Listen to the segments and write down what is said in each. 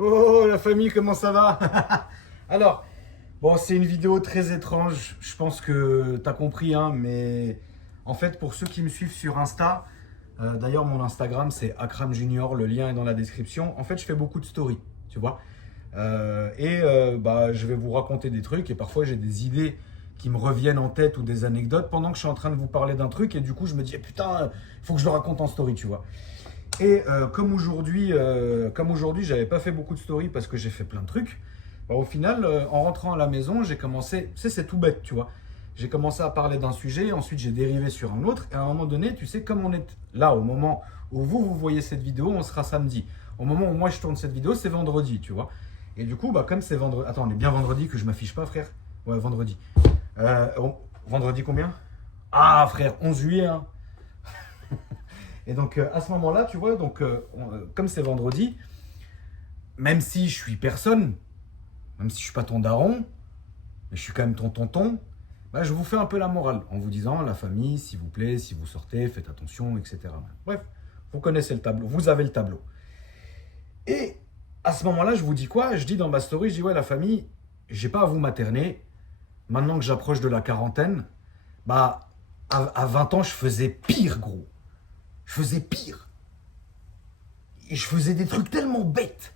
Oh la famille, comment ça va? Alors, bon, c'est une vidéo très étrange. Je pense que t'as compris, hein, mais en fait, pour ceux qui me suivent sur Insta, d'ailleurs, mon Instagram, c'est Akram Junior, le lien est dans la description. En fait, je fais beaucoup de stories, tu vois. Bah, je vais vous raconter des trucs et parfois j'ai des idées qui me reviennent en tête ou des anecdotes pendant que je suis en train de vous parler d'un truc et du coup, je me dis, eh, putain, il faut que je le raconte en story, tu vois. Et comme aujourd'hui, j'avais pas fait beaucoup de stories parce que j'ai fait plein de trucs. Bah, au final, en rentrant à la maison, j'ai commencé, tu sais, c'est tout bête, tu vois. J'ai commencé à parler d'un sujet, ensuite j'ai dérivé sur un autre, et à un moment donné, tu sais, comme on est là, au moment où vous voyez cette vidéo, on sera samedi. Au moment où moi je tourne cette vidéo, c'est vendredi, tu vois. Et du coup, bah, comme c'est vendredi. Attends, on est bien vendredi que je m'affiche pas, frère. Ouais, vendredi. Vendredi combien? Ah, frère, 11 juillet, hein. Et donc, à ce moment-là, tu vois, donc, comme c'est vendredi, même si je suis personne, même si je suis pas ton daron, mais je suis quand même ton tonton, bah, je vous fais un peu la morale en vous disant, la famille, s'il vous plaît, si vous sortez, faites attention, etc. Bref, vous connaissez le tableau, vous avez le tableau. Et à ce moment-là, je vous dis quoi? Je dis dans ma story, je dis, ouais, la famille, j'ai pas à vous materner. Maintenant que j'approche de la quarantaine, bah, à 20 ans, je faisais pire, gros. Je faisais pire. Et je faisais des trucs tellement bêtes.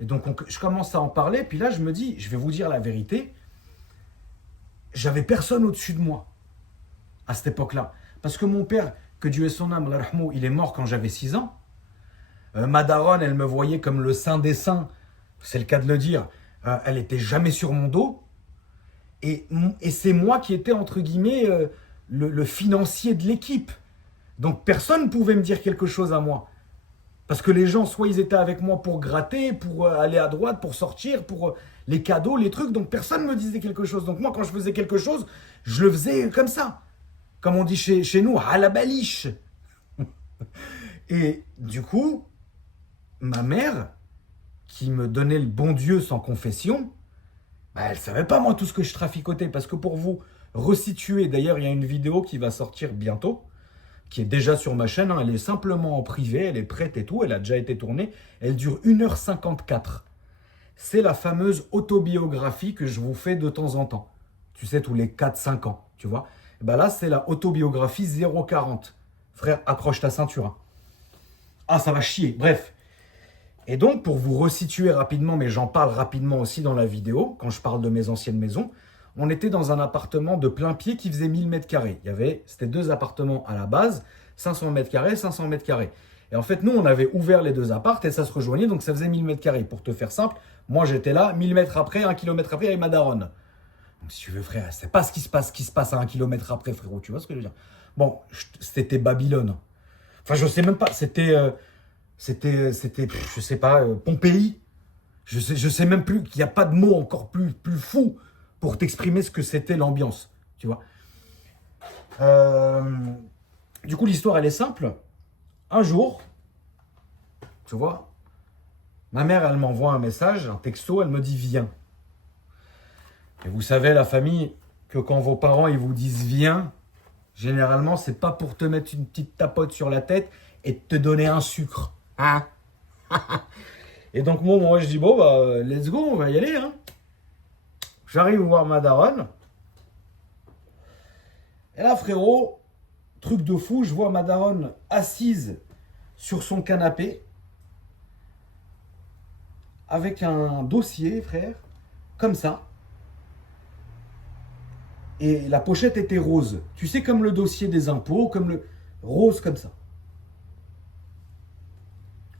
Et donc, je commence à en parler, puis là, je me dis, je vais vous dire la vérité, j'avais personne au-dessus de moi à cette époque-là. Parce que mon père, que Dieu ait son âme, il est mort quand j'avais 6 ans. Ma daronne, elle me voyait comme le saint des saints, c'est le cas de le dire. Elle était jamais sur mon dos. Et c'est moi qui étais, entre guillemets, le financier de l'équipe. Donc, personne ne pouvait me dire quelque chose à moi. Parce que les gens, soit ils étaient avec moi pour gratter, pour aller à droite, pour sortir, pour les cadeaux, les trucs. Donc personne ne me disait quelque chose. Donc moi, quand je faisais quelque chose, je le faisais comme ça. Comme on dit chez nous, à la baliche. Et du coup, ma mère, qui me donnait le bon Dieu sans confession, bah, elle ne savait pas moi tout ce que je traficotais. Parce que pour vous resituer, d'ailleurs, il y a une vidéo qui va sortir bientôt, qui est déjà sur ma chaîne, hein, elle est simplement en privé, elle est prête et tout, elle a déjà été tournée, elle dure 1h54. C'est la fameuse autobiographie que je vous fais de temps en temps. Tu sais, tous les 4-5 ans, tu vois. Et ben là, c'est la autobiographie 040. Frère, accroche ta ceinture, hein. Ah, ça va chier, bref. Et donc, pour vous resituer rapidement, mais j'en parle rapidement aussi dans la vidéo, quand je parle de mes anciennes maisons, on était dans un appartement de plein pied qui faisait 1000 mètres carrés. C'était 2 appartements à la base, 500 mètres carrés, 500 mètres carrés. Et en fait, nous, on avait ouvert les 2 appartes et ça se rejoignait, donc ça faisait 1000 mètres carrés. Pour te faire simple, moi j'étais là, 1000 mètres après, 1 kilomètre après, avec ma daronne. Donc si tu veux, frère, c'est pas ce qui se passe à 1 kilomètre après, frérot, tu vois ce que je veux dire? Bon, c'était Babylone. Enfin, je sais même pas, c'était, je sais pas, Pompéi. Je sais même plus qu'il n'y a pas de mot encore plus fou pour t'exprimer ce que c'était l'ambiance, tu vois. Euh, du coup, l'histoire, elle est simple. Un jour, tu vois, ma mère, elle m'envoie un message, un texto, elle me dit viens. Et vous savez, la famille, que quand vos parents, ils vous disent viens, généralement, c'est pas pour te mettre une petite tapote sur la tête et te donner un sucre. Hein? Et donc, moi, je dis bon, bah, let's go, on va y aller, hein. J'arrive voir ma daronne. Et là, frérot, truc de fou, je vois ma daronne assise sur son canapé avec un dossier, frère, comme ça. Et la pochette était rose. Tu sais, comme le dossier des impôts, comme le rose comme ça.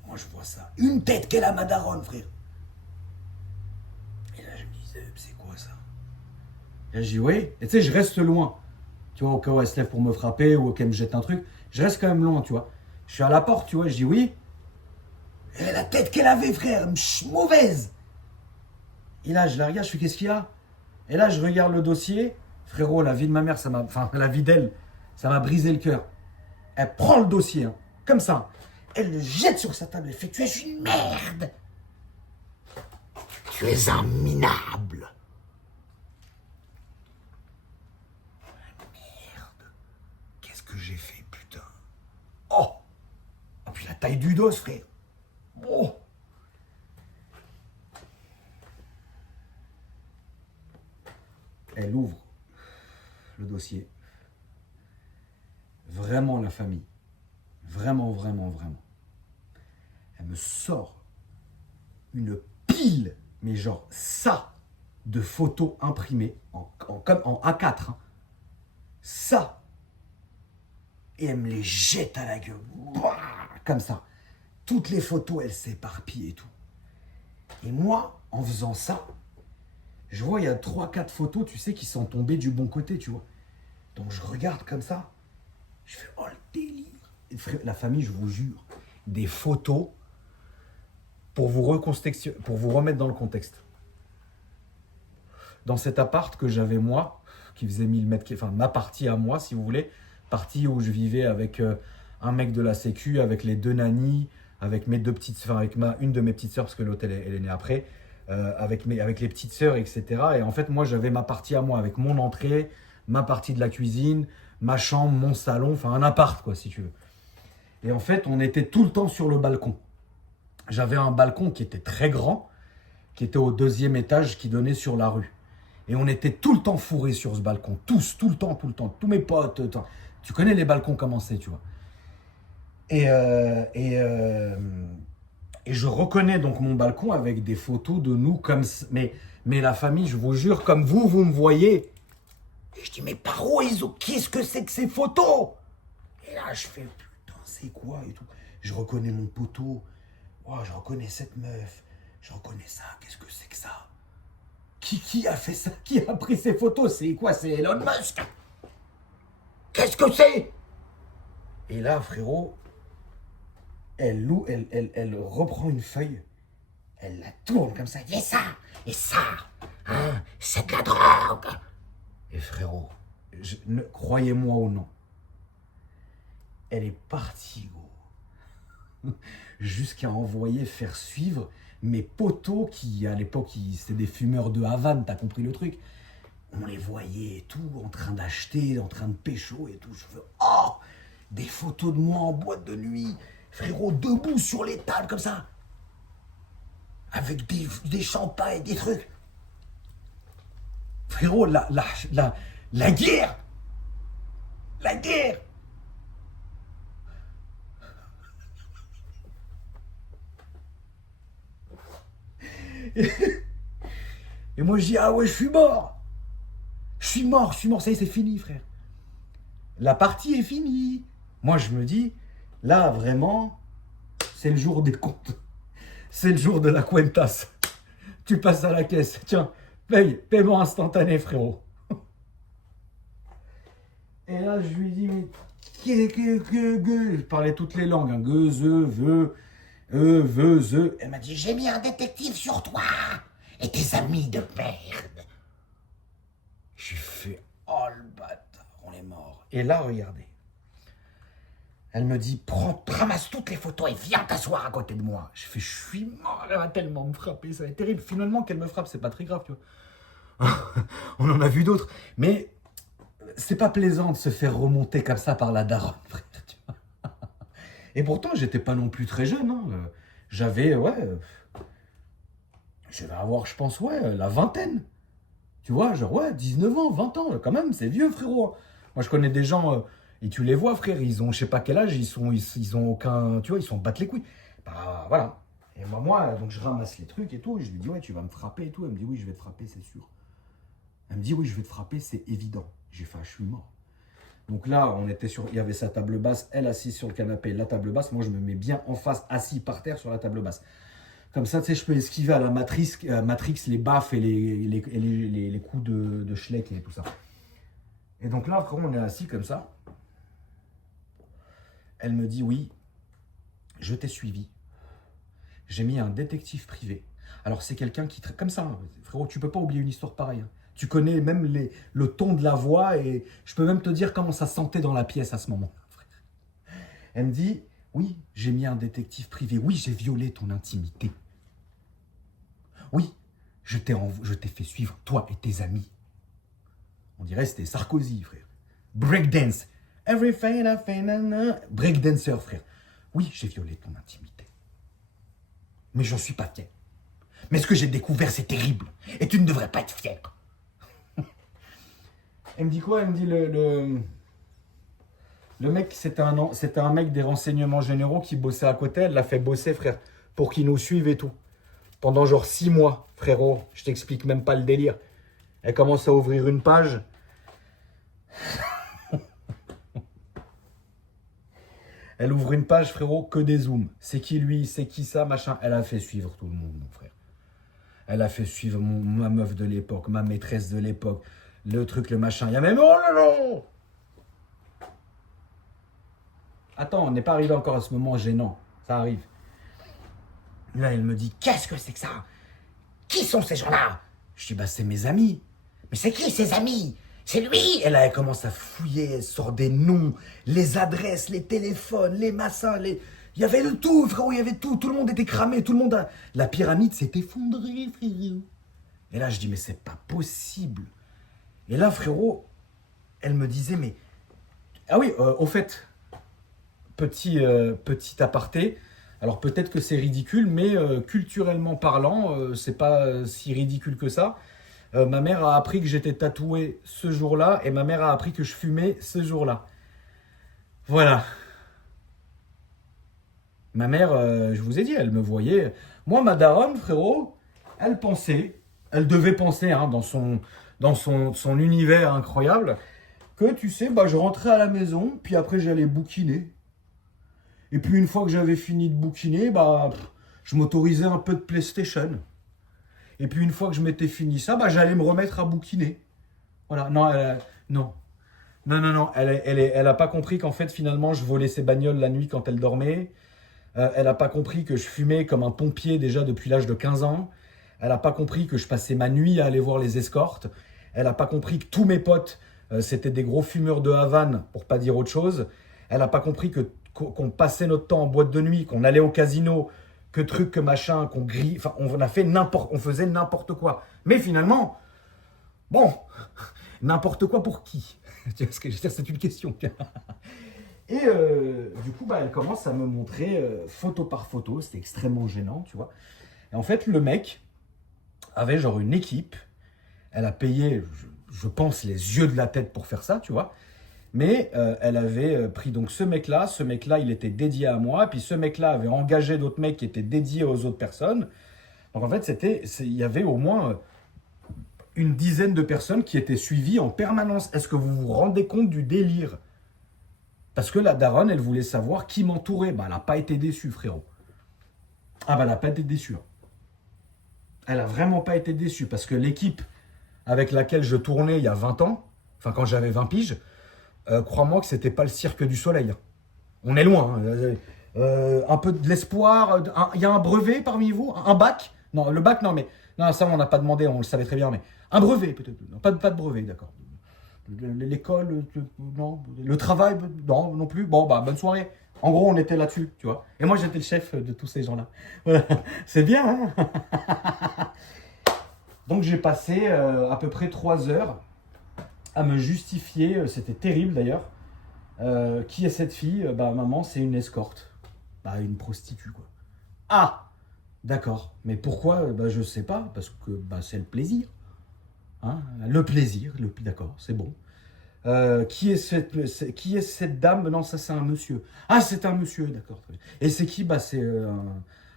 Moi, je vois ça. Une tête qu'elle a, ma daronne, frère. Et là, je me disais, c'est quoi ça? Et là, je dis, oui. Et tu sais, je reste loin. Tu vois, au cas où elle se lève pour me frapper ou qu'elle me jette un truc. Je reste quand même loin, tu vois. Je suis à la porte, tu vois, je dis oui. Et la tête qu'elle avait, frère, mauvaise. Et là, je la regarde, je fais qu'est-ce qu'il y a? Et là, je regarde le dossier. Frérot, la vie de ma mère, enfin, la vie d'elle, ça m'a brisé le cœur. Elle prend le dossier, hein, comme ça. Elle le jette sur sa table. Elle fait, tu es une merde. Tu es un minable. Merde. Qu'est-ce que j'ai fait, putain? Oh. Et puis la taille du dos, frère. Oh. Elle ouvre le dossier. Vraiment la famille. Vraiment, vraiment, vraiment. Elle me sort une pile, mais genre ça, de photos imprimées comme en A4. Hein. Ça. Et elle me les jette à la gueule. Bah, comme ça. Toutes les photos, elles s'éparpillent et tout. Et moi, en faisant ça, je vois, il y a 3-4 photos, tu sais, qui sont tombées du bon côté, tu vois. Donc je regarde comme ça. Je fais, oh le délire. Et frère, la famille, je vous jure, des photos pour vous remettre dans le contexte. Dans cet appart que j'avais moi, qui faisait 1000 mètres, enfin ma partie à moi, si vous voulez, partie où je vivais avec un mec de la sécu, avec les 2 nannies, avec mes 2 petites, enfin avec une de mes petites sœurs, parce que l'autre elle est née après, avec les petites sœurs, etc. Et en fait, moi, j'avais ma partie à moi, avec mon entrée, ma partie de la cuisine, ma chambre, mon salon, enfin un appart, quoi, si tu veux. Et en fait, on était tout le temps sur le balcon. J'avais un balcon qui était très grand, qui était au 2e étage, qui donnait sur la rue. Et on était tout le temps fourrés sur ce balcon. Tous, tout le temps. Tous mes potes. Tu connais les balcons, comment c'est, tu vois. Et je reconnais donc mon balcon avec des photos de nous comme... Mais la famille, je vous jure, comme vous me voyez. Et je dis, mais Paro, qu'est-ce que c'est que ces photos? Et là, je fais, putain, c'est quoi et tout. Je reconnais mon poteau. Oh, je reconnais cette meuf. Je reconnais ça. Qu'est-ce que c'est que ça? Qui a fait ça? Qui a pris ces photos? C'est quoi? C'est Elon Musk? Qu'est-ce que c'est? Et là, frérot, elle reprend une feuille, elle la tourne comme ça. Et ça, hein, c'est de la drogue. Et frérot, croyez-moi ou non, elle est partie, gros, jusqu'à envoyer faire suivre mes potos qui, à l'époque, c'était des fumeurs de Havane, t'as compris le truc? On les voyait et tout, en train d'acheter, en train de pécho et tout. Je fais, oh, des photos de moi en boîte de nuit, frérot, debout sur les tables comme ça, avec des champagnes, des trucs. Frérot, la guerre. La guerre. Et moi, je dis, ah ouais, je suis mort. Je suis mort, ça y est, c'est fini, frère. La partie est finie. Moi, je me dis, là, vraiment, c'est le jour des comptes. C'est le jour de la cuentas. Tu passes à la caisse. Tiens, paiement instantané, frérot. Et là, je lui dis, mais je parlais toutes les langues. Hein. Ze. Elle m'a dit, j'ai mis un détective sur toi et tes amis de merde. J'ai fait, oh le bâtard, on est mort. Et là, regardez. Elle me dit, ramasse toutes les photos et viens t'asseoir à côté de moi. Je fais, je suis mort, elle va tellement me frapper, ça va être terrible. Finalement, qu'elle me frappe, c'est pas très grave, tu vois. On en a vu d'autres. Mais c'est pas plaisant de se faire remonter comme ça par la daronne, frère, tu vois. Et pourtant, j'étais pas non plus très jeune. Hein. J'avais, je vais avoir, je pense, la vingtaine. Tu vois, genre, 19 ans, 20 ans, quand même, c'est vieux, frérot. Moi, je connais des gens... et tu les vois, frère, ils ont je sais pas quel âge, ils ont aucun, tu vois, ils sont battent les couilles. Bah voilà. Et moi, donc je ramasse les trucs et tout, et je lui dis, ouais, tu vas me frapper et tout. Elle me dit, oui, je vais te frapper, c'est sûr. Elle me dit, oui, je vais te frapper, c'est évident. J'ai fait, je suis mort. Donc là, il y avait sa table basse, elle assise sur le canapé, la table basse. Moi, je me mets bien en face, assis par terre sur la table basse. Comme ça, tu sais, je peux esquiver à la Matrix les baffes et les coups de schleck et tout ça. Et donc là, quand on est assis comme ça, elle me dit, oui, je t'ai suivi. J'ai mis un détective privé. Alors, c'est quelqu'un qui... Comme ça, hein, frérot, tu peux pas oublier une histoire pareille. Hein. Tu connais même le ton de la voix et je peux même te dire comment ça sentait dans la pièce à ce moment. Elle me dit, oui, j'ai mis un détective privé. Oui, j'ai violé ton intimité. Oui, je t'ai fait suivre, toi et tes amis. On dirait que c'était Sarkozy, frère. Breakdance. Everything I think, breakdancer, frère. Oui, j'ai violé ton intimité. Mais j'en suis pas fier. Mais ce que j'ai découvert, c'est terrible. Et tu ne devrais pas être fier. Elle me dit quoi? Elle me dit le mec, c'était un mec des renseignements généraux qui bossait à côté. Elle l'a fait bosser, frère, pour qu'il nous suive et tout. Pendant genre 6 mois, frérot. Je t'explique même pas le délire. Elle commence à ouvrir une page. Elle ouvre une page, frérot, que des zooms. C'est qui lui? C'est qui ça? Machin. Elle a fait suivre tout le monde, mon frère. Elle a fait suivre ma meuf de l'époque, ma maîtresse de l'époque, le truc, le machin. Il y a même... Oh là là! Attends, on n'est pas arrivé encore à ce moment gênant. Ça arrive. Là, elle me dit, qu'est-ce que c'est que ça? Qui sont ces gens-là? Je dis, bah c'est mes amis. Mais c'est qui ces amis? C'est lui! Et là, elle commence à fouiller, elle sort des noms, les adresses, les téléphones, les massins, les... Il y avait de tout, frérot, il y avait tout. Tout le monde était cramé, tout le monde a... La pyramide s'est effondrée, frérot. Et là, je dis, mais c'est pas possible. Et là, frérot, elle me disait, mais... Ah oui, au fait, petit aparté, alors peut-être que c'est ridicule, mais culturellement parlant, c'est pas si ridicule que ça. Ma mère a appris que j'étais tatoué ce jour-là, et ma mère a appris que je fumais ce jour-là. Voilà. Ma mère, je vous ai dit, elle me voyait. Moi, ma daronne, frérot, elle pensait, elle devait penser, hein, son univers incroyable, que tu sais, bah, je rentrais à la maison, puis après j'allais bouquiner. Et puis une fois que j'avais fini de bouquiner, bah, je m'autorisais un peu de PlayStation. Et puis une fois que je m'étais fini ça, bah, j'allais me remettre à bouquiner. Voilà, non, non. Non, elle a pas compris qu'en fait, finalement, je volais ses bagnoles la nuit quand elle dormait. Elle n'a pas compris que je fumais comme un pompier déjà depuis l'âge de 15 ans. Elle n'a pas compris que je passais ma nuit à aller voir les escortes. Elle n'a pas compris que tous mes potes, c'était des gros fumeurs de Havane, pour pas dire autre chose. Elle n'a pas compris qu'on passait notre temps en boîte de nuit, qu'on allait au casino, que truc, que machin, qu'on grille. Enfin, on faisait n'importe quoi. Mais finalement, bon, n'importe quoi pour qui? Tu vois ce que je veux dire, c'est une question. Et du coup, bah, elle commence à me montrer photo par photo. C'était extrêmement gênant, tu vois. Et en fait, le mec avait genre une équipe. Elle a payé, je pense, les yeux de la tête pour faire ça, tu vois. Mais elle avait pris donc ce mec-là. Ce mec-là, il était dédié à moi. Puis ce mec-là avait engagé d'autres mecs qui étaient dédiés aux autres personnes. Donc en fait, il y avait au moins une dizaine de personnes qui étaient suivies en permanence. Est-ce que vous vous rendez compte du délire? Parce que la daronne, elle voulait savoir qui m'entourait. Bah, elle n'a pas été déçue, frérot. Ah bah, elle n'a pas été déçue. Elle n'a vraiment pas été déçue. Parce que l'équipe avec laquelle je tournais il y a 20 ans, enfin quand j'avais 20 piges, crois-moi que c'était pas le cirque du soleil. On est loin. Un peu de l'espoir. Il y a un brevet parmi vous? Un bac? Non, le bac, non, mais... Non, ça, on n'a pas demandé, on le savait très bien. Mais un brevet, peut-être. Non, pas de brevet, d'accord. L'école, non. Le travail, non, non plus. Bon, bah, bonne soirée. En gros, on était là-dessus, tu vois. Et moi, j'étais le chef de tous ces gens-là. Voilà. C'est bien, hein? Donc, j'ai passé à peu près 3 heures à me justifier. C'était terrible, d'ailleurs. Qui est cette fille? Bah, maman, c'est une escorte. Bah, une prostituée, quoi. Ah! D'accord. Mais pourquoi? Bah, je sais pas. Parce que bah, c'est le plaisir. Hein, le plaisir, d'accord, c'est bon. Qui est cette dame? Non, ça c'est un monsieur. Ah, c'est un monsieur, d'accord. Et c'est qui? Bah, c'est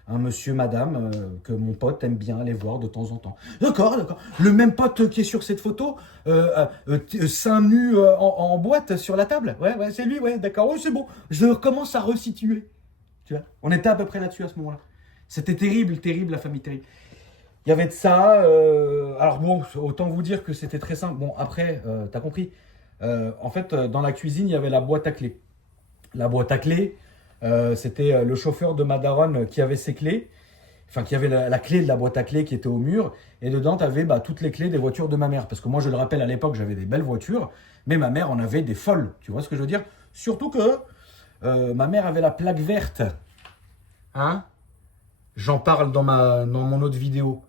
un monsieur, madame, que mon pote aime bien aller voir de temps en temps. D'accord, d'accord. Le même pote qui est sur cette photo, seins nus en boîte sur la table. Ouais, c'est lui, ouais, d'accord. Oui, c'est bon. Je commence à resituer. Tu vois, on était à peu près là-dessus à ce moment-là. C'était terrible, terrible, la famille terrible. Il y avait de ça. Alors bon, autant vous dire que c'était très simple. Bon, après, t'as compris. En fait, dans la cuisine, il y avait la boîte à clés. La boîte à clés, c'était le chauffeur de ma daronne qui avait ses clés. Enfin, qui avait la clé de la boîte à clés qui était au mur. Et dedans, tu avais toutes les clés des voitures de ma mère. Parce que moi, je le rappelle, à l'époque, j'avais des belles voitures. Mais ma mère en avait des folles. Tu vois ce que je veux dire? Surtout que ma mère avait la plaque verte. Hein? J'en parle dans mon autre vidéo.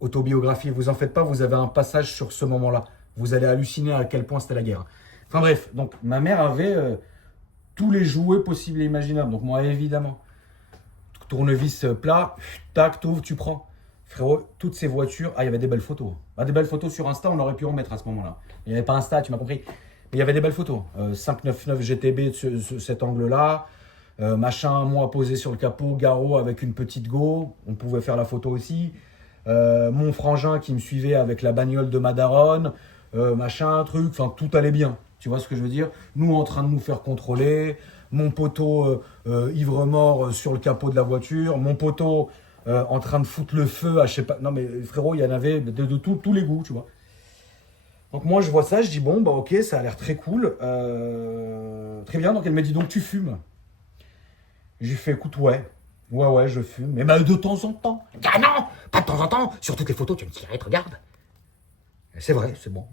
Autobiographie, vous en faites pas, vous avez un passage sur ce moment-là. Vous allez halluciner à quel point c'était la guerre. Enfin bref, donc ma mère avait tous les jouets possibles et imaginables. Donc moi, évidemment, tournevis plat, tac, t'ouvres, tu prends. Frérot, toutes ces voitures, il y avait des belles photos. Bah, des belles photos sur Insta, on aurait pu en mettre à ce moment-là. Il n'y avait pas Insta, tu m'as compris. Mais il y avait des belles photos. 599 GTB, cet angle-là. Machin, moi posé sur le capot, Garo avec une petite go. On pouvait faire la photo aussi. Mon frangin qui me suivait avec la bagnole de Madaron. Machin, truc. Enfin, tout allait bien. Tu vois ce que je veux dire? Nous en train de nous faire contrôler. Mon poteau ivre-mort sur le capot de la voiture. Mon poteau en train de foutre le feu à je sais pas. Non, mais frérot, il y en avait de tous les goûts, tu vois. Donc moi je vois ça, je dis bon bah ok, ça a l'air très cool, très bien. Donc elle me dit donc tu fumes. J'ai fait écoute ouais je fume, mais bah, de temps en temps. Elle dit, ah non, pas de temps en temps. Sur toutes les photos tu as une cigarette, regarde. Et c'est vrai, c'est bon.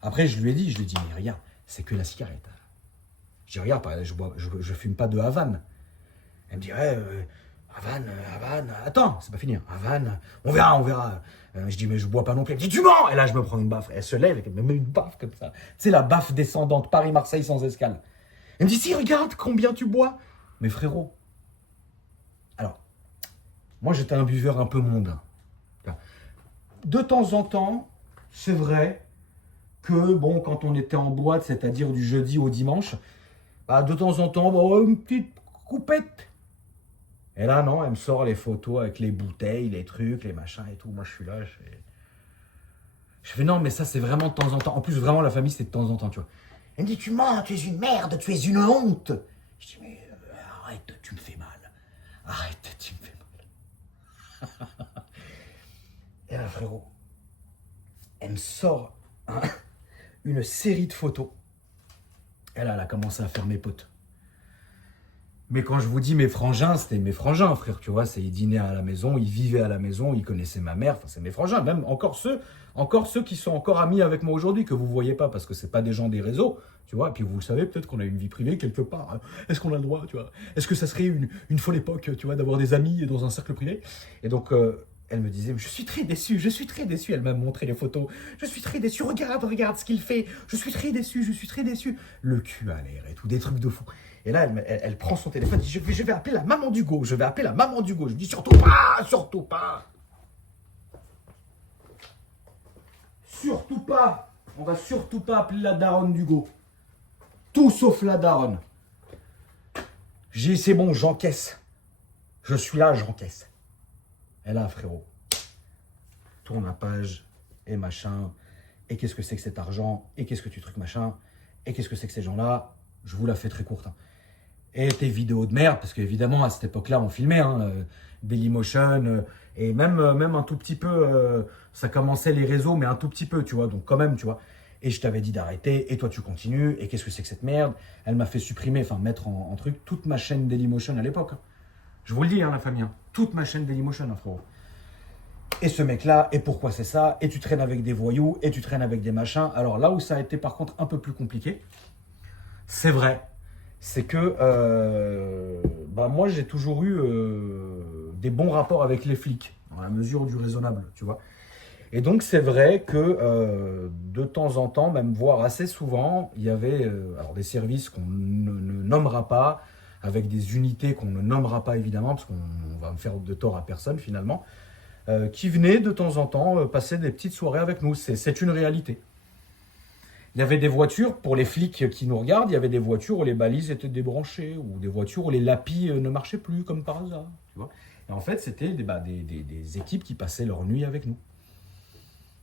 Après je lui ai dit mais regarde, c'est que la cigarette. Je dis regarde, je fume pas de Havane. Elle me dit ouais, Havane, attends, c'est pas fini. Havane, on verra. Je dis, mais je bois pas non plus. Elle me dit, tu mens! Et là, je me prends une baffe. Elle se lève, elle me met une baffe comme ça. Tu sais, la baffe descendante, Paris-Marseille sans escale. Elle me dit, si, regarde combien tu bois. Mais frérot, alors, moi, j'étais un buveur un peu mondain. De temps en temps, c'est vrai que, bon, quand on était en boîte, c'est-à-dire du jeudi au dimanche, bah, de temps en temps, bah, une petite coupette. Et là, non, elle me sort les photos avec les bouteilles, les trucs, les machins et tout. Moi, je suis là, je fais non, mais ça, c'est vraiment de temps en temps. En plus, vraiment, la famille, c'est de temps en temps, tu vois. Elle me dit, tu mens, tu es une merde, tu es une honte. Je dis, mais arrête, tu me fais mal. Arrête, tu me fais mal. Et là, frérot, elle me sort une série de photos. Et là, elle a commencé à faire mes potes. Mais quand je vous dis mes frangins, c'était mes frangins, frère, tu vois, c'est ils dînaient à la maison, ils vivaient à la maison, ils connaissaient ma mère, enfin c'est mes frangins, même encore ceux qui sont encore amis avec moi aujourd'hui, que vous ne voyez pas parce que c'est pas des gens des réseaux, tu vois, et puis vous le savez, peut-être qu'on a une vie privée quelque part, hein. Est-ce qu'on a le droit, tu vois? Est-ce que ça serait une folle époque, tu vois, d'avoir des amis dans un cercle privé? Et donc, elle me disait, je suis très déçu, elle m'a montré les photos, je suis très déçu, regarde ce qu'il fait, je suis très déçu, le cul à l'air et tout, des trucs de fou. Et là, elle prend son téléphone, elle dit, je vais appeler la maman d'Hugo, je dis, surtout pas. On va surtout pas appeler la daronne d'Hugo. Tout sauf la daronne. J'ai dit, c'est bon, j'encaisse. Je suis là, j'encaisse. Et là, frérot, tourne la page, et machin, et qu'est-ce que c'est que cet argent, et qu'est-ce que tu trucs machin, et qu'est-ce que c'est que ces gens-là, je vous la fais très courte. Hein. Et tes vidéos de merde, parce qu'évidemment, à cette époque-là, on filmait, hein, Dailymotion, et même un tout petit peu, ça commençait les réseaux, mais un tout petit peu, tu vois, donc quand même, tu vois. Et je t'avais dit d'arrêter, et toi tu continues, et qu'est-ce que c'est que cette merde? Elle m'a fait supprimer, enfin mettre en truc, toute ma chaîne Dailymotion à l'époque. Hein. Je vous le dis, hein, la famille, hein, toute ma chaîne Dailymotion, hein, frérot. Et ce mec-là, et pourquoi c'est ça? Et tu traînes avec des voyous, et tu traînes avec des machins. Alors là où ça a été par contre un peu plus compliqué, c'est vrai, c'est que moi j'ai toujours eu des bons rapports avec les flics, dans la mesure du raisonnable, tu vois. Et donc c'est vrai que de temps en temps, même voire assez souvent, il y avait alors des services qu'on ne nommera pas, avec des unités qu'on ne nommera pas évidemment, parce qu'on va me faire de tort à personne finalement, qui venaient de temps en temps passer des petites soirées avec nous. C'est une réalité. Il y avait des voitures, pour les flics qui nous regardent, il y avait des voitures où les balises étaient débranchées, ou des voitures où les lapis ne marchaient plus, comme par hasard. Tu vois. Et en fait, c'était des équipes qui passaient leur nuit avec nous.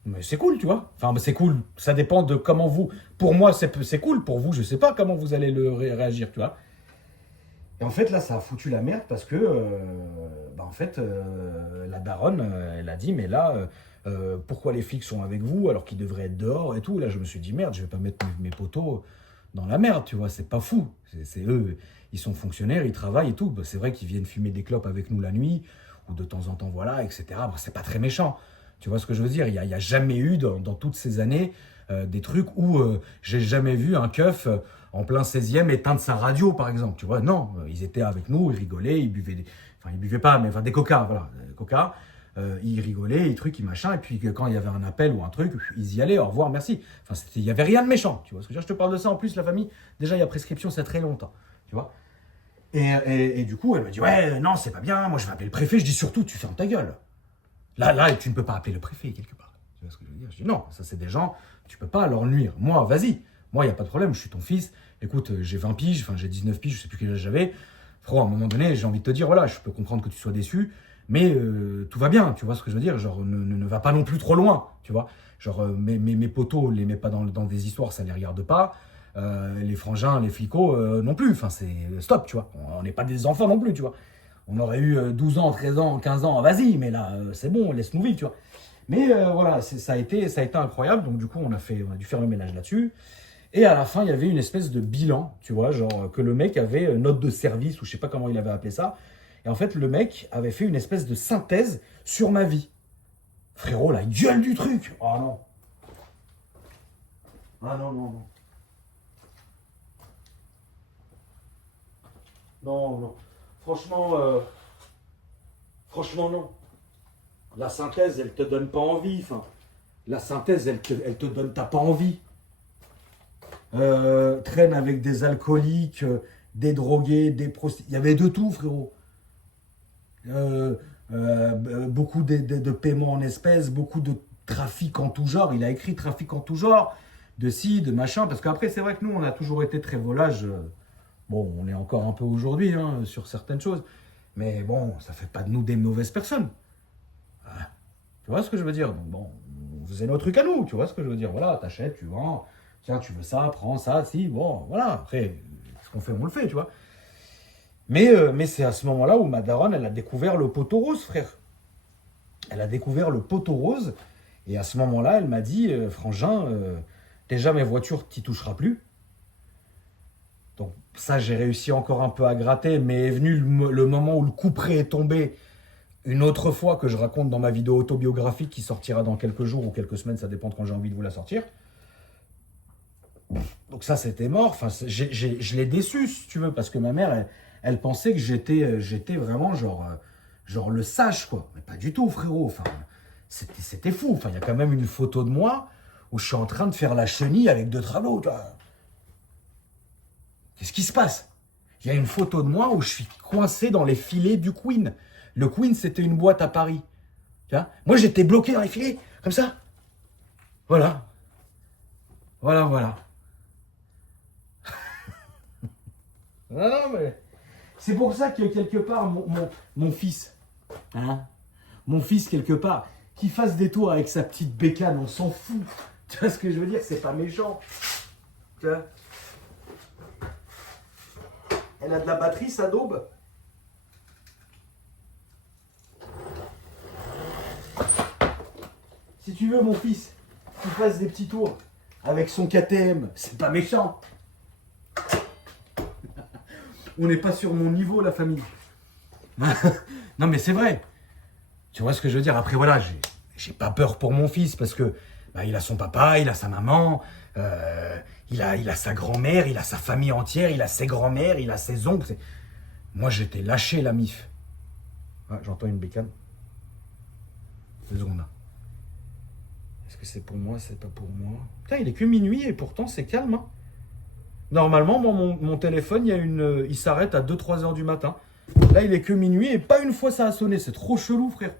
Mais c'est cool, tu vois. Enfin, c'est cool. Ça dépend de comment vous... Pour moi, c'est cool. Pour vous, je ne sais pas comment vous allez réagir, tu vois. Et en fait, là, ça a foutu la merde parce que, la daronne, elle a dit, mais là, pourquoi les flics sont avec vous alors qu'ils devraient être dehors et tout? Là, je me suis dit, merde, je vais pas mettre mes potos dans la merde, tu vois, c'est pas fou. C'est eux, ils sont fonctionnaires, ils travaillent et tout. Bah, c'est vrai qu'ils viennent fumer des clopes avec nous la nuit, ou de temps en temps, voilà, etc. Bah, c'est pas très méchant. Tu vois ce que je veux dire? Il y a jamais eu, dans toutes ces années, des trucs où j'ai jamais vu un keuf en plein 16e éteindre sa radio, par exemple. Tu vois, non, ils étaient avec nous, ils rigolaient, ils buvaient ils buvaient pas, mais des coca, voilà, coca. Ils rigolaient, ils trucs, ils machin, et puis quand il y avait un appel ou un truc, ils y allaient, au revoir, merci. Enfin, il y avait rien de méchant, tu vois. Parce que je te parle de ça en plus, la famille, déjà il y a prescription, c'est très longtemps, tu vois. Et du coup, elle me dit, ouais, non, c'est pas bien, moi je vais appeler le préfet, je dis surtout, tu fermes ta gueule. Là, tu ne peux pas appeler le préfet quelque part. Tu vois ce que je veux dire? Je dis non, ça c'est des gens, tu peux pas leur nuire. Moi, vas-y. Moi, il n'y a pas de problème, je suis ton fils. Écoute, j'ai 20 piges, enfin j'ai 19 piges, je sais plus quel âge j'avais. Frérot, à un moment donné, j'ai envie de te dire, voilà, je peux comprendre que tu sois déçu, mais tout va bien, tu vois ce que je veux dire? Genre, ne va pas non plus trop loin, tu vois? Genre, mes potos, les mets pas dans des histoires, ça les regarde pas. Les frangins, les flicots, non plus. Enfin, c'est stop, tu vois. On n'est pas des enfants non plus, tu vois. On aurait eu 12 ans, 13 ans, 15 ans, vas-y, mais là, c'est bon, laisse-nous vivre, tu vois. Mais voilà, ça a été incroyable. Donc, du coup, on a dû faire le ménage là-dessus. Et à la fin, il y avait une espèce de bilan, tu vois, genre que le mec avait note de service, ou je sais pas comment il avait appelé ça. Et en fait, le mec avait fait une espèce de synthèse sur ma vie. Frérot, la gueule du truc. Oh non. Ah non, non, non. Non, non. Franchement, franchement, non. La synthèse, elle te donne pas envie. Enfin, la synthèse, elle te donne, t'as pas envie. Traîne avec des alcooliques, des drogués, des prostituées. Il y avait de tout, frérot. Euh, Beaucoup de paiements en espèces, beaucoup de trafic en tout genre. Il a écrit trafic en tout genre, de ci, de machin. Parce qu'après, c'est vrai que nous, on a toujours été très volage. Bon, on est encore un peu aujourd'hui hein, sur certaines choses. Mais bon, ça fait pas de nous des mauvaises personnes. Voilà. Tu vois ce que je veux dire? Donc bon, on faisait nos trucs à nous, tu vois ce que je veux dire? Voilà, t'achètes, tu vends. Tiens, tu veux ça, prends ça, si, bon, voilà. Après, ce qu'on fait, on le fait, tu vois. Mais c'est à ce moment-là où ma daronne, elle a découvert le poteau rose, frère. Elle a découvert le poteau rose. Et à ce moment-là, elle m'a dit, Frangin, déjà mes voitures, t'y toucheras plus. Donc ça, j'ai réussi encore un peu à gratter, mais est venu le moment où le couperet est tombé une autre fois que je raconte dans ma vidéo autobiographique qui sortira dans quelques jours ou quelques semaines, ça dépend de quand j'ai envie de vous la sortir. Donc ça, c'était mort. Enfin, je l'ai déçu, si tu veux, parce que ma mère, elle pensait que j'étais vraiment genre le sage, quoi. Mais pas du tout, frérot. Enfin, c'était fou. Enfin, il y a quand même une photo de moi où je suis en train de faire la chenille avec deux travelots. Qu'est-ce qui se passe? Il y a une photo de moi où je suis coincé dans les filets du Queen. Le Queen, c'était une boîte à Paris. Tu vois, moi, j'étais bloqué dans les filets, comme ça. Voilà. Voilà, voilà. Non, non, mais c'est pour ça que quelque part, mon fils, hein, mon fils, quelque part, qui fasse des tours avec sa petite bécane, on s'en fout. Tu vois ce que je veux dire? C'est pas méchant. Tu vois? Elle a de la batterie, sa daube. Si tu veux, mon fils, qui fasse des petits tours avec son KTM, c'est pas méchant. On n'est pas sur mon niveau, la famille. Non, mais c'est vrai. Tu vois ce que je veux dire? Après, voilà, j'ai pas peur pour mon fils parce que bah, il a son papa, il a sa maman, il a sa grand-mère, il a sa famille entière, il a ses grands-mères, il a ses oncles. Moi, j'étais lâché, la mif. Ah, j'entends une bécane. 2 secondes. Est-ce que c'est pour moi? C'est pas pour moi. Putain, il est que minuit et pourtant, c'est calme. Hein. Normalement, moi, mon téléphone, il s'arrête à 2-3 heures du matin. Là, il est que minuit et pas une fois ça a sonné. C'est trop chelou, frère.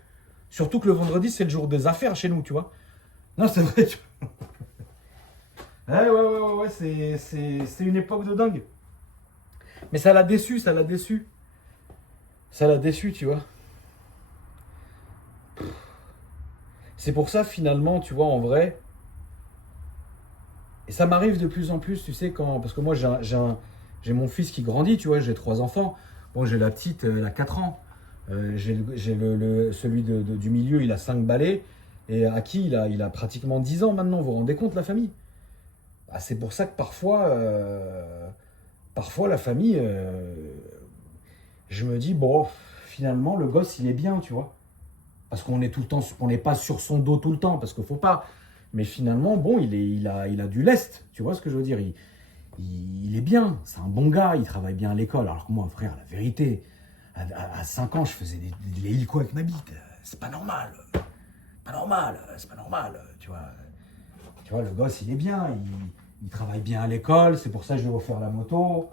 Surtout que le vendredi, c'est le jour des affaires chez nous, tu vois. Non, c'est vrai. Ouais, c'est une époque de dingue. Mais ça l'a déçu, ça l'a déçu. Ça l'a déçu, tu vois. C'est pour ça, finalement, tu vois, en vrai. Et ça m'arrive de plus en plus, tu sais, quand. Parce que moi, j'ai mon fils qui grandit, tu vois, j'ai 3 enfants. Bon, j'ai la petite, elle a 4 ans. J'ai celui du milieu, il a 5 balais. Et à qui il a pratiquement 10 ans maintenant. Vous vous rendez compte, la famille? Bah, c'est pour ça que parfois la famille, je me dis, bon, finalement, le gosse, il est bien, tu vois. Parce qu'on est tout le temps, on n'est pas sur son dos tout le temps, parce qu'il faut pas. Mais finalement, bon, il a du lest, tu vois ce que je veux dire. Il est bien, c'est un bon gars, il travaille bien à l'école. Alors que moi, frère, la vérité, à 5 ans, je faisais des hélicos avec ma bite. C'est pas normal. Pas normal, c'est pas normal, tu vois. Tu vois, le gosse, il est bien, il travaille bien à l'école, c'est pour ça que je lui ai offert la moto.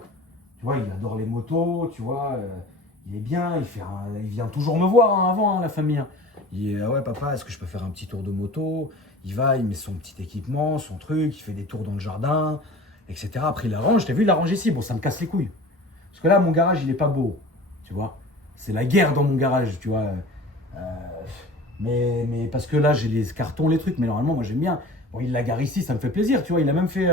Tu vois, il adore les motos, tu vois. Il est bien, il vient toujours me voir hein, avant, hein, la famille. Hein. Ah ouais, papa, est-ce que je peux faire un petit tour de moto? Il va, il met son petit équipement, son truc, il fait des tours dans le jardin, etc. Après, il arrange. T'as vu, il arrange ici. Bon, ça me casse les couilles. Parce que là, mon garage, il est pas beau. Tu vois? C'est la guerre dans mon garage, tu vois. Euh, mais parce que là, j'ai les cartons, les trucs. Mais normalement, moi, j'aime bien. Bon, il la gare ici, ça me fait plaisir, tu vois. Il a même fait.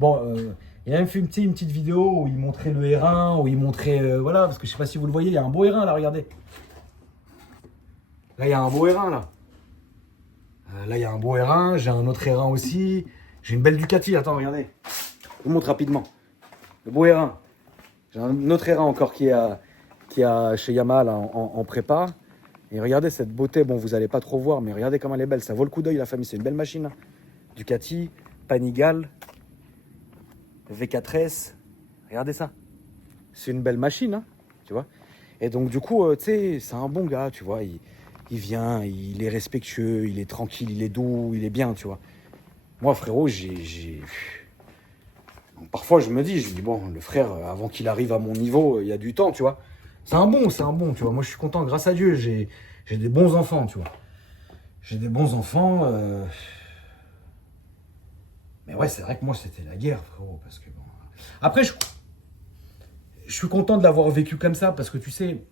Bon, il a même fait une petite vidéo où il montrait le R1, où il montrait. Voilà, parce que je sais pas si vous le voyez, il y a un beau R1 là, regardez. Là, il y a un beau R1 là. Là, il y a un beau R1, j'ai un autre R1 aussi. J'ai une belle Ducati, attends, regardez. Je vous montre rapidement. Le beau R1. J'ai un autre R1 encore qui est chez Yamaha là, en prépa. Et regardez cette beauté, bon, vous n'allez pas trop voir, mais regardez comme elle est belle. Ça vaut le coup d'œil, la famille, c'est une belle machine. Hein. Ducati, Panigale, V4S. Regardez ça. C'est une belle machine, hein, tu vois. Et donc, du coup, tu sais, c'est un bon gars, tu vois. Il vient, il est respectueux, il est tranquille, il est doux, il est bien, tu vois. Moi, frérot, parfois, je me dis, bon, le frère, avant qu'il arrive à mon niveau, il y a du temps, tu vois. C'est un bon, tu vois. Moi, je suis content, grâce à Dieu, j'ai des bons enfants, tu vois. J'ai des bons enfants. Mais ouais, c'est vrai que moi, c'était la guerre, frérot, parce que bon. Après, je suis content de l'avoir vécu comme ça, parce que tu sais,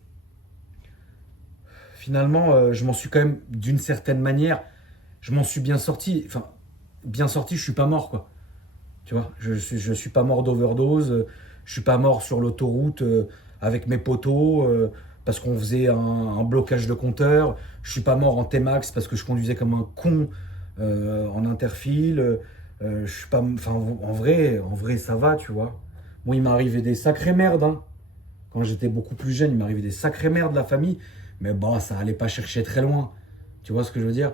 finalement, je m'en suis quand même, d'une certaine manière, je m'en suis bien sorti. Enfin, bien sorti, je suis pas mort, quoi. Tu vois, je suis pas mort d'overdose, je suis pas mort sur l'autoroute avec mes potos parce qu'on faisait un blocage de compteur. Je suis pas mort en T-Max parce que je conduisais comme un con en interfile. Je suis pas, enfin, en vrai, ça va, tu vois. Moi, il m'est arrivé des sacrées merdes. Hein. Quand j'étais beaucoup plus jeune, il m'est arrivé des sacrées merdes, la famille. Mais bon, ça allait pas chercher très loin. Tu vois ce que je veux dire?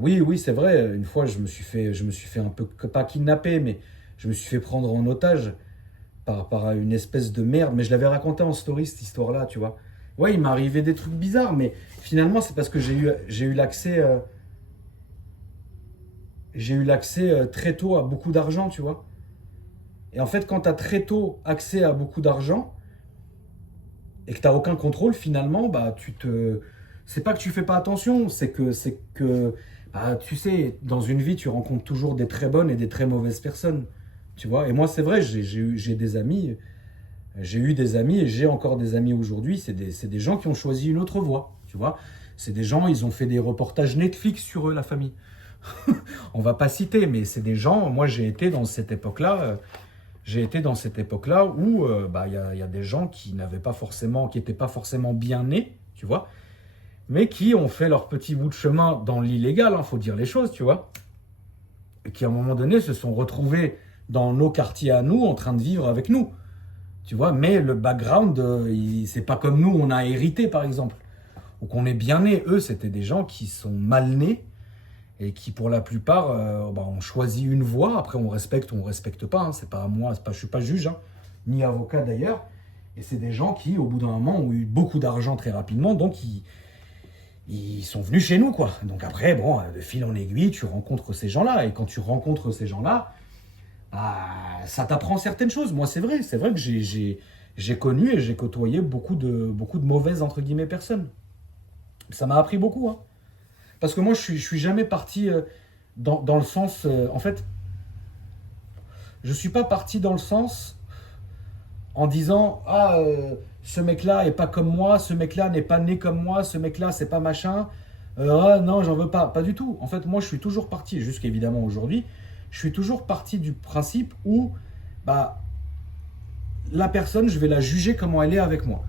Oui, c'est vrai. Une fois, je me suis fait un peu, pas kidnapper, mais je me suis fait prendre en otage par une espèce de merde. Mais je l'avais raconté en story, cette histoire-là, tu vois. Ouais, il m'est arrivé des trucs bizarres, mais finalement, c'est parce que j'ai eu l'accès très tôt à beaucoup d'argent, tu vois. Et en fait, quand tu as très tôt accès à beaucoup d'argent et que tu n'as aucun contrôle, finalement, bah, c'est pas que tu fais pas attention, c'est que bah, tu sais, dans une vie, tu rencontres toujours des très bonnes et des très mauvaises personnes. Tu vois, et moi, c'est vrai, j'ai des amis, j'ai eu des amis et j'ai encore des amis aujourd'hui. C'est des gens qui ont choisi une autre voie. Tu vois, c'est des gens, ils ont fait des reportages Netflix sur eux, la famille. On va pas citer, mais c'est des gens. Moi, j'ai été dans cette époque-là. J'ai été dans cette époque-là où bah, y a des gens qui n'avaient pas forcément, qui n'étaient pas forcément bien nés, tu vois, mais qui ont fait leur petit bout de chemin dans l'illégal, faut dire les choses, tu vois, et qui à un moment donné se sont retrouvés dans nos quartiers à nous, en train de vivre avec nous, tu vois, mais le background, c'est pas comme nous, on a hérité, par exemple, ou qu'on est bien nés. Eux, c'était des gens qui sont mal nés, et qui pour la plupart bah, ont choisi une voie. Après on respecte ou on respecte pas, hein. C'est pas à moi, je suis pas juge, hein, ni avocat d'ailleurs. Et c'est des gens qui au bout d'un moment ont eu beaucoup d'argent très rapidement, donc ils sont venus chez nous, quoi. Donc après, bon, de fil en aiguille, tu rencontres ces gens-là, et quand tu rencontres ces gens-là, bah, ça t'apprend certaines choses. Moi, c'est vrai que j'ai connu et j'ai côtoyé beaucoup de mauvaises entre guillemets personnes. Ça m'a appris beaucoup, hein. Parce que moi, je suis jamais parti dans le sens. En fait, je suis pas parti dans le sens en disant ah ce mec-là est pas comme moi, ce mec-là n'est pas né comme moi, ce mec-là c'est pas machin. Ah non, j'en veux pas. Pas du tout. En fait, moi, je suis toujours parti, jusqu'évidemment aujourd'hui, je suis toujours parti du principe où bah la personne, je vais la juger comment elle est avec moi.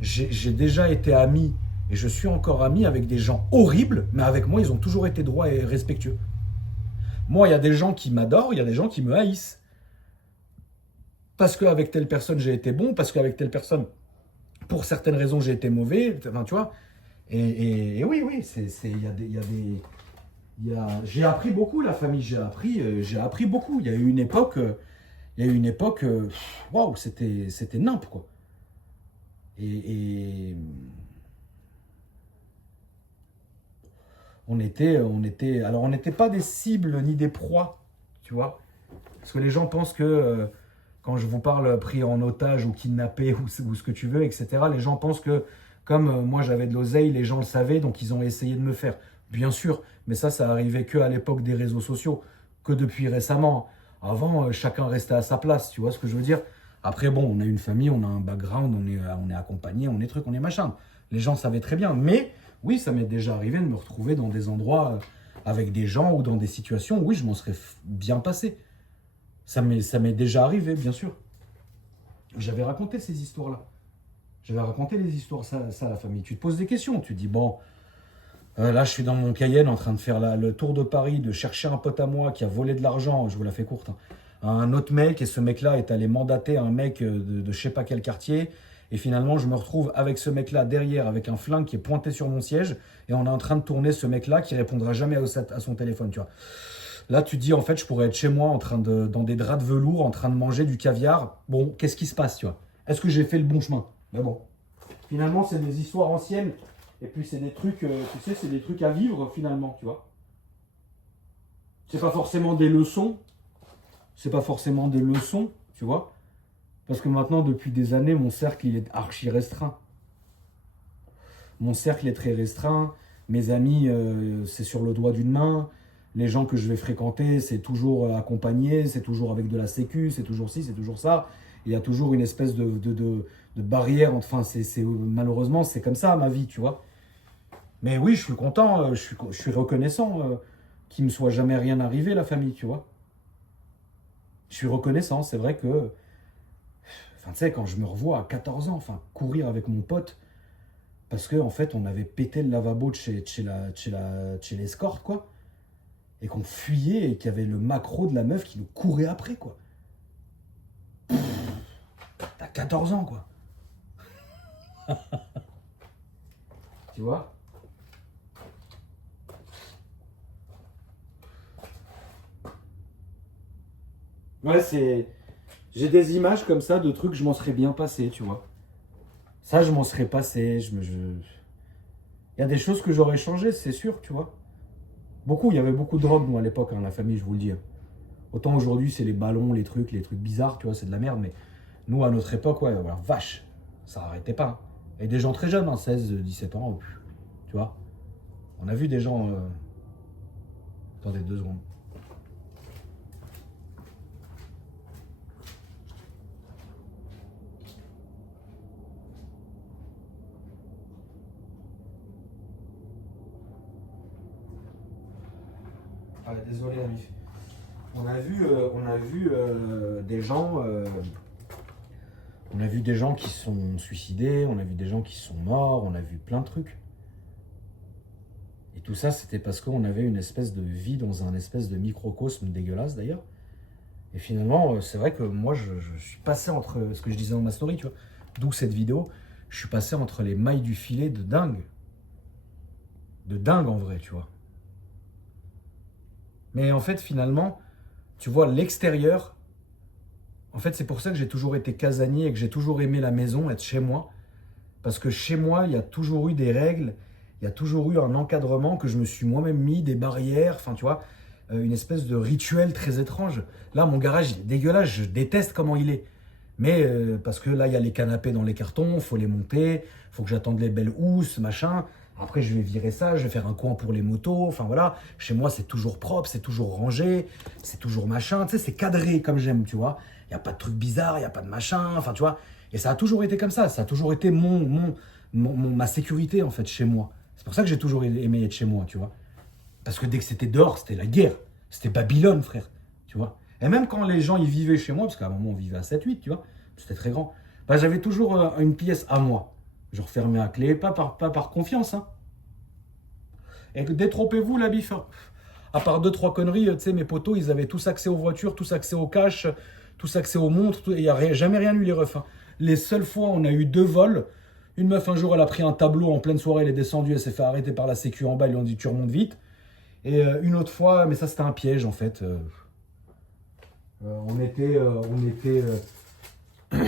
J'ai déjà été ami et je suis encore ami avec des gens horribles, mais avec moi, ils ont toujours été droits et respectueux. Moi, il y a des gens qui m'adorent, il y a des gens qui me haïssent. Parce qu'avec telle personne, j'ai été bon, parce qu'avec telle personne, pour certaines raisons, j'ai été mauvais. Enfin, tu vois. Et oui, il y a des. J'ai appris beaucoup, la famille, j'ai appris beaucoup. Il y a eu une époque, waouh, c'était nimp, quoi. Et alors on n'était pas des cibles ni des proies, tu vois. Parce que les gens pensent que quand je vous parle pris en otage ou kidnappé ou ce que tu veux, etc., les gens pensent que Comme moi j'avais de l'oseille, les gens le savaient, donc ils ont essayé de me faire. Bien sûr, mais ça arrivait que à l'époque des réseaux sociaux, que depuis récemment. Avant, chacun restait à sa place, tu vois ce que je veux dire? Après, bon, on a une famille, on a un background, on est accompagné, on est truc, on est machin. Les gens savaient très bien. Mais oui, ça m'est déjà arrivé de me retrouver dans des endroits avec des gens ou dans des situations où oui, je m'en serais bien passé. Ça m'est déjà arrivé, bien sûr. J'avais raconté ces histoires-là. J'avais raconté les histoires, ça à la famille. Tu te poses des questions, tu te dis, bon, là je suis dans mon Cayenne en train de faire le tour de Paris, de chercher un pote à moi qui a volé de l'argent, je vous la fais courte, hein, à un autre mec, et ce mec-là est allé mandater un mec de je sais pas quel quartier, et finalement je me retrouve avec ce mec-là derrière, avec un flingue qui est pointé sur mon siège, et on est en train de tourner ce mec-là qui répondra jamais à son téléphone, tu vois. Là, tu te dis, en fait, je pourrais être chez moi dans des draps de velours, en train de manger du caviar. Bon, qu'est-ce qui se passe, tu vois? Est-ce que j'ai fait le bon chemin? Mais bon, finalement, c'est des histoires anciennes. Et puis, c'est des trucs, tu sais, c'est des trucs à vivre, finalement, tu vois. C'est pas forcément des leçons. C'est pas forcément des leçons, tu vois. Parce que maintenant, depuis des années, mon cercle, il est archi restreint. Mon cercle est très restreint. Mes amis, c'est sur le doigt d'une main. Les gens que je vais fréquenter, c'est toujours accompagné, c'est toujours avec de la sécu, c'est toujours ci, c'est toujours ça. Il y a toujours une espèce de barrière. Enfin, malheureusement, c'est comme ça ma vie, tu vois. Mais oui, je suis content, je suis reconnaissant qu'il ne me soit jamais rien arrivé, la famille, tu vois. Je suis reconnaissant, c'est vrai que, enfin, tu sais, quand je me revois à 14 ans, enfin, courir avec mon pote, parce qu'en fait, on avait pété le lavabo de chez l'escorte, quoi. Et qu'on fuyait et qu'il y avait le macro de la meuf qui nous courait après, quoi. T'as 14 ans, quoi. Tu vois? Ouais, c'est... J'ai des images comme ça de trucs, je m'en serais bien passé, tu vois. Ça, je m'en serais passé. Il y a des choses que j'aurais changées, c'est sûr, tu vois. Beaucoup, il y avait beaucoup de drogue, nous, à l'époque, hein, la famille, je vous le dis. Autant aujourd'hui, c'est les ballons, les trucs bizarres, tu vois, c'est de la merde, mais nous, à notre époque, ouais, voilà, vache, ça arrêtait pas. Et des gens très jeunes, hein, 16, 17 ans, tu vois. On a vu des gens... Attendez 2 secondes. Ah, désolé, ami. On a vu des gens... on a vu des gens qui se sont suicidés, on a vu des gens qui sont morts, on a vu plein de trucs. Et tout ça, c'était parce qu'on avait une espèce de vie dans un espèce de microcosme dégueulasse, d'ailleurs. Et finalement, c'est vrai que moi, je suis passé entre ce que je disais dans ma story, tu vois, d'où cette vidéo, je suis passé entre les mailles du filet de dingue. De dingue en vrai, tu vois. Mais en fait, finalement, tu vois, l'extérieur, en fait, c'est pour ça que j'ai toujours été casanier et que j'ai toujours aimé la maison, être chez moi. Parce que chez moi, il y a toujours eu des règles, il y a toujours eu un encadrement que je me suis moi-même mis, des barrières, enfin, tu vois, une espèce de rituel très étrange. Là, mon garage, il est dégueulasse, je déteste comment il est. Mais parce que là, il y a les canapés dans les cartons, il faut les monter, il faut que j'attende les belles housses, machin. Après, je vais virer ça, je vais faire un coin pour les motos. Enfin voilà, chez moi, c'est toujours propre, c'est toujours rangé, c'est toujours machin. Tu sais, c'est cadré comme j'aime, tu vois. Il n'y a pas de trucs bizarres, il n'y a pas de machin. Enfin, tu vois. Et ça a toujours été comme ça. Ça a toujours été ma sécurité, en fait, chez moi. C'est pour ça que j'ai toujours aimé être chez moi, tu vois. Parce que dès que c'était dehors, c'était la guerre. C'était Babylone, frère. Tu vois. Et même quand les gens, ils vivaient chez moi, parce qu'à un moment, on vivait à 7-8, tu vois. C'était très grand. Bah, j'avais toujours une pièce à moi. Je refermais à clé, pas par confiance, hein. Et détrompez-vous la bif, hein. À part 2-3 conneries, tu sais, mes potos, ils avaient tous accès aux voitures, tous accès au cash, tous accès aux montres. Il n'y a jamais rien eu, les refs, hein. Les seules fois, on a eu 2 vols. Une meuf, un jour, elle a pris un tableau en pleine soirée, elle est descendue, elle s'est fait arrêter par la sécu en bas, ils lui ont dit tu remontes vite. Et une autre fois, mais ça c'était un piège en fait.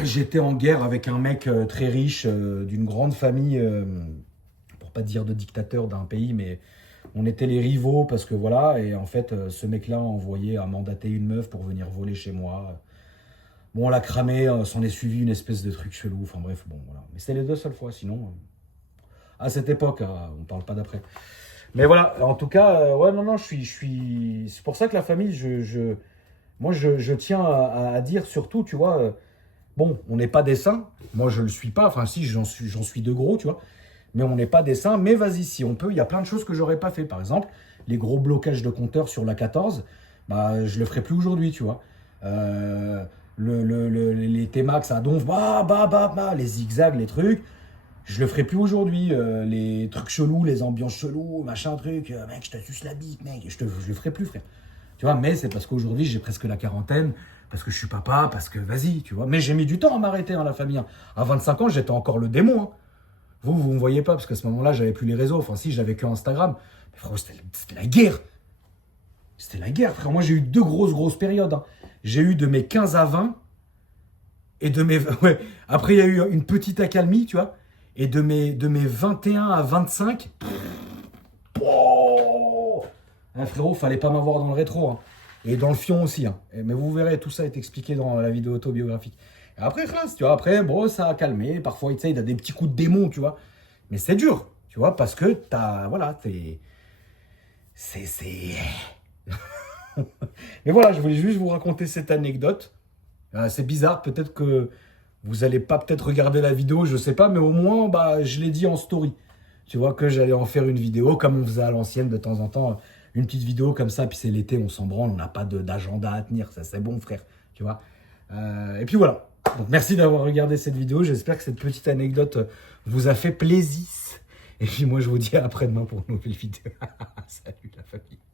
J'étais en guerre avec un mec très riche, d'une grande famille, pour pas dire de dictateur d'un pays, mais on était les rivaux parce que voilà, et en fait, ce mec-là a mandaté une meuf pour venir voler chez moi. Bon, on l'a cramé, s'en est suivi une espèce de truc chelou, enfin bref, bon, voilà. Mais c'était les 2 seules fois, sinon. à cette époque. Hein, on parle pas d'après. Mais voilà, en tout cas, ouais, non, je suis... C'est pour ça que la famille, moi, je tiens à dire surtout, tu vois, bon, on n'est pas des saints. Moi, je le suis pas. Enfin, si, j'en suis de gros, tu vois. Mais on n'est pas des saints. Mais vas-y, si on peut, il y a plein de choses que j'aurais pas fait. Par exemple, les gros blocages de compteurs sur la 14, bah, je le ferai plus aujourd'hui, tu vois. Les T-Max à donf, les zigzags, les trucs. Je le ferai plus aujourd'hui. Les trucs chelous, les ambiances chelous, machin truc. Mec, je te suce la bite, mec. Je le ferai plus, frère. Tu vois, mais c'est parce qu'aujourd'hui, j'ai presque la quarantaine, parce que je suis papa, parce que vas-y, tu vois. Mais j'ai mis du temps à m'arrêter, hein, la famille. Hein. À 25 ans, j'étais encore le démon. Hein. Vous me voyez pas, parce qu'à ce moment-là, j'avais plus les réseaux. Enfin, si, j'avais que Instagram. Mais frérot, c'était la guerre. C'était la guerre, frère. Moi, j'ai eu deux grosses périodes. Hein. J'ai eu de mes 15 à 20, et de mes... Ouais. Après, il y a eu une petite accalmie, tu vois. Et de mes 21 à 25... Oh frérot, fallait pas m'avoir dans le rétro. Hein. Et dans le fion aussi. Hein. Mais vous verrez, tout ça est expliqué dans la vidéo autobiographique. Et après, classe, tu vois, après, bon, ça a calmé. Parfois, tu sais, il a des petits coups de démon, tu vois. Mais c'est dur, tu vois, parce que c'est... Mais voilà, je voulais juste vous raconter cette anecdote. C'est bizarre, peut-être que vous allez pas peut-être regarder la vidéo, je sais pas, mais au moins, bah, je l'ai dit en story. Tu vois que j'allais en faire une vidéo, comme on faisait à l'ancienne de temps en temps, une petite vidéo comme ça, puis c'est l'été, on s'en branle, on n'a pas d'agenda à tenir, ça c'est bon frère, tu vois. Et puis voilà, donc merci d'avoir regardé cette vidéo, j'espère que cette petite anecdote vous a fait plaisir. Et puis moi je vous dis à après-demain pour une nouvelle vidéo. Salut la famille.